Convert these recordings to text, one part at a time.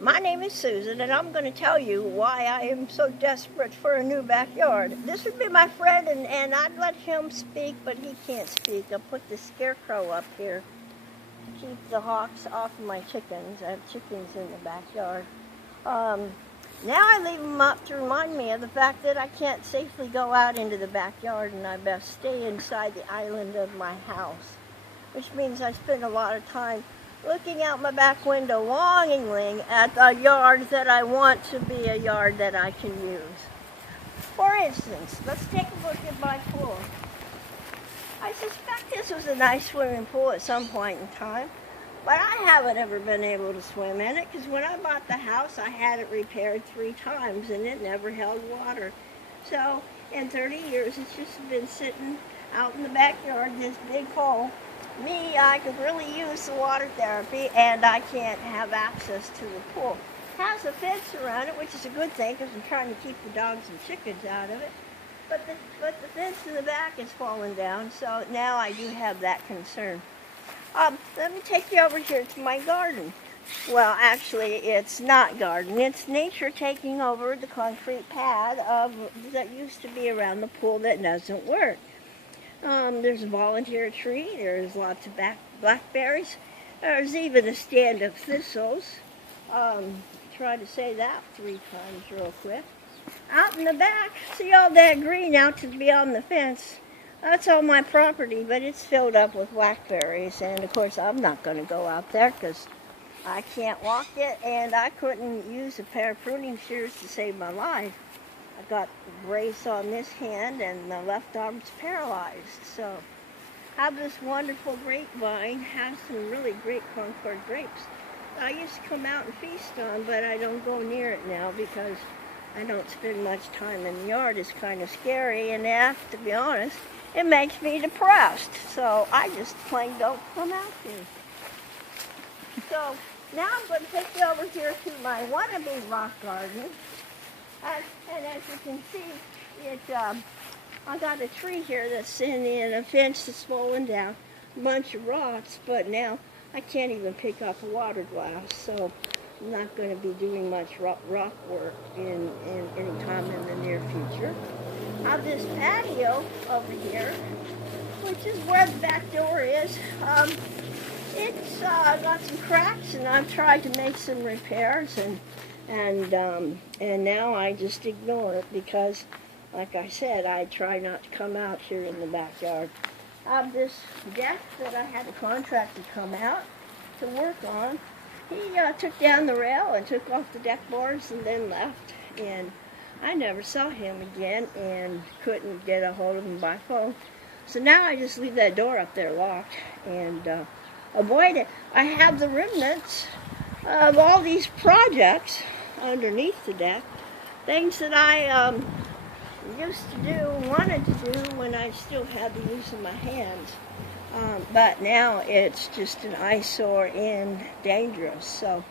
My name is Susan, and I'm going to tell you why I am so desperate for a new backyard. This would be my friend, and I'd let him speak, but he can't speak. I'll put the scarecrow up here to keep the hawks off of my chickens. I have chickens in the backyard. Now I leave them up to remind me of the fact that I can't safely go out into the backyard, and I best stay inside the island of my house, which means I spend a lot of time looking out my back window longingly at the yard that I want to be a yard that I can use. For instance, let's take a look at my pool. I suspect this was a nice swimming pool at some point in time, but I haven't ever been able to swim in it because when I bought the house, I had it repaired 3 times and it never held water. So in 30 years, it's just been sitting out in the backyard, this big hole. Me, I could really use the water therapy, and I can't have access to the pool. It has a fence around it, which is a good thing because I'm trying to keep the dogs and chickens out of it. But the fence in the back is falling down, so now I do have that concern. Let me take you over here to my garden. Well, actually, it's not garden. It's nature taking over the concrete pad that used to be around the pool that doesn't work. There's a volunteer tree, there's lots of blackberries, there's even a stand of thistles. Try to say that 3 times real quick. Out in the back, see all that green out to beyond the fence? That's all my property, but it's filled up with blackberries, and of course I'm not going to go out there because I can't walk it, and I couldn't use a pair of pruning shears to save my life. I got a brace on this hand and the left arm's paralyzed. So I have this wonderful grapevine, has some really great Concord grapes. I used to come out and feast on, but I don't go near it now because I don't spend much time in the yard. It's kind of scary, and to be honest, it makes me depressed. So I just plain don't come out here. So now I'm going to take you over here to my wannabe rock garden. And as you can see, I got a tree here that's in a fence that's fallen down, a bunch of rocks, but now I can't even pick up a water glass, so I'm not going to be doing much rock work in any time in the near future. I have this patio over here, which is where the back door is. It's got some cracks, and I've tried to make some repairs, and now I just ignore it because, like I said, I try not to come out here in the backyard. I have this deck that I had a contractor come out to work on. He took down the rail and took off the deck boards and then left, and I never saw him again and couldn't get a hold of him by phone. So now I just leave that door up there locked and avoid it. I have the remnants of all these projects underneath the deck, things that I used to do, wanted to do when I still had the use of my hands, but now it's just an eyesore and dangerous. So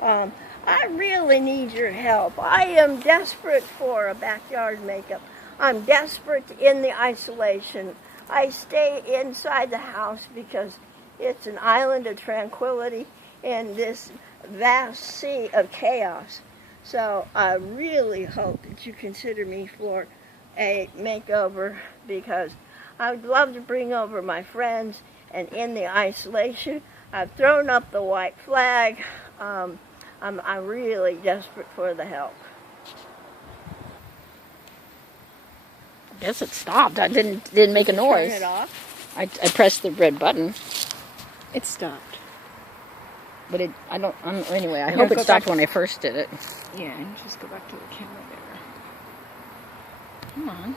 I really need your help. I am desperate for a backyard makeup. I'm desperate in the isolation. I stay inside the house because it's an island of tranquility in this vast sea of chaos. So I really hope that you consider me for a makeover because I would love to bring over my friends, and in the isolation, I've thrown up the white flag. I'm really desperate for the help. I guess it stopped. I didn't make a noise. Turn it off. I pressed the red button. It stopped. But anyway, I hope it stopped when I first did it. Yeah, and just go back to the camera there. Come on.